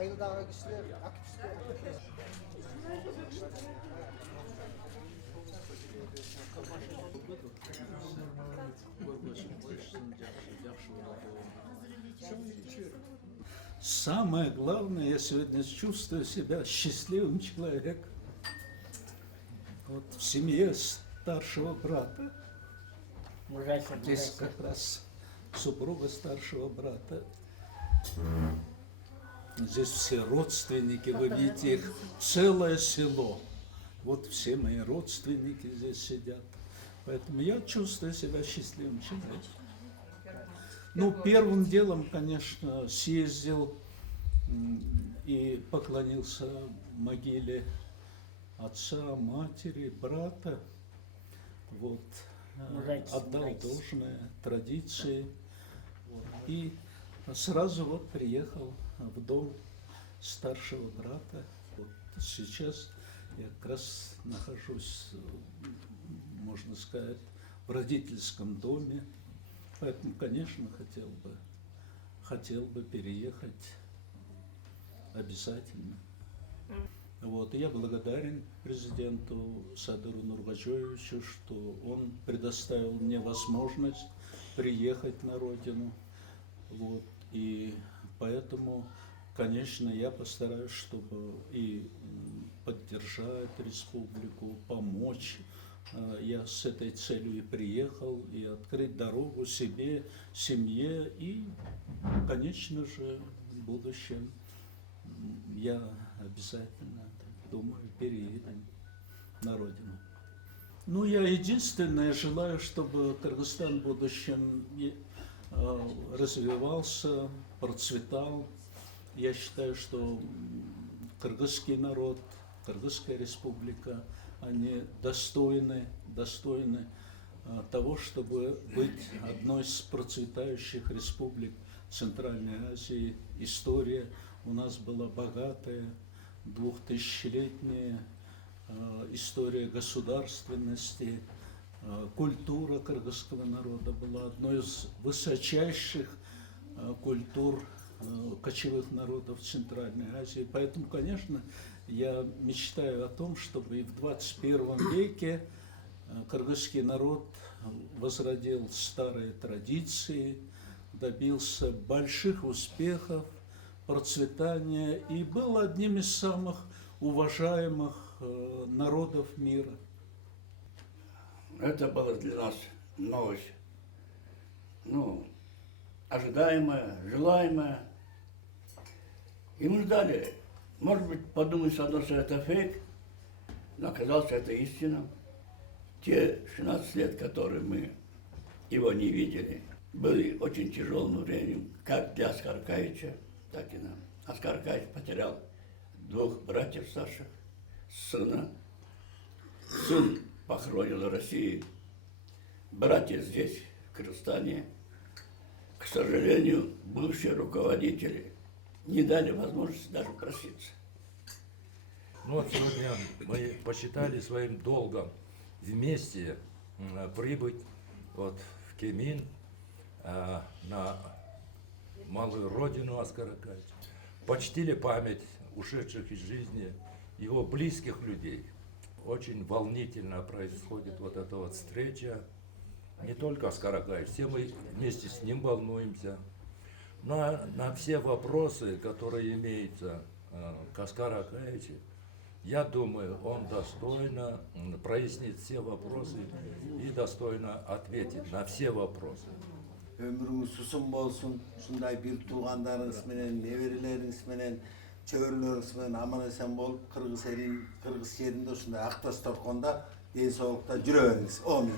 айылдағы кишилер активдер. Самое главное, я сегодня чувствую себя счастливым человеком. Вот в семье старшего брата, здесь как раз супруга старшего брата, здесь все родственники, вы видите их, целое село. Вот все мои родственники здесь сидят. Поэтому я чувствую себя счастливым человеком. Ну, первым делом, конечно, съездил и поклонился могиле отца, матери, брата. Вот, отдал должное традиции. И сразу вот приехал в дом старшего брата. Вот сейчас я как раз нахожусь, можно сказать, в родительском доме. Поэтому, конечно, хотел бы переехать обязательно. Вот. И я благодарен президенту Садыру Нургачевичу, что он предоставил мне возможность приехать на родину. Вот. И поэтому, конечно, я постараюсь, чтобы и поддержать республику, помочь. Я с этой целью и приехал, и открыть дорогу себе, семье, и, конечно же, в будущем я обязательно, думаю, переедем на родину. Ну, я единственное желаю, чтобы Кыргызстан в будущем развивался, процветал. Я считаю, что кыргызский народ, Кыргызская республика, они достойны того, чтобы быть одной из процветающих республик Центральной Азии. История у нас была богатая, 2000-летняя история государственности, культура кыргызского народа была одной из высочайших культур кочевых народов Центральной Азии. Поэтому, конечно, я мечтаю о том, чтобы и в 21 веке кыргызский народ возродил старые традиции, добился больших успехов, процветания и был одним из самых уважаемых народов мира. Это была для нас новость, ожидаемая, желаемая. И мы ждали. Может быть, подумать сразу, что это фейк, но оказалось, это истина. Те 16 лет, которые мы его не видели, были очень тяжелым временем, как для Оскара Акаевича, так и нам. Оскар Акаевич потерял 2 братьев старших, сына. Сын похоронил в России, братья здесь, в Кыргызстане. К сожалению, бывшие руководители не дали возможности даже проситься. Ну вот сегодня мы посчитали своим долгом вместе прибыть вот в Кемин, на малую родину Оскара Акаевича. Почтили память ушедших из жизни его близких людей. Очень волнительно происходит вот эта вот встреча. Не только Оскар Акаевич, все мы вместе с ним волнуемся. Но на все вопросы, которые имеются к Оскару Акаевичу, я думаю, он достойно прояснит все вопросы и достойно ответит на все вопросы. Ömrüңүз susун болсун, ушундай бир туугандарыңыз менен, неберелериңиз менен, чөбөрөлөрүңүз менен аман эсен болуп, кыргыз жеринде ушундай ак таш тортконда, ден соолукта жүрө бериңиз. Амин.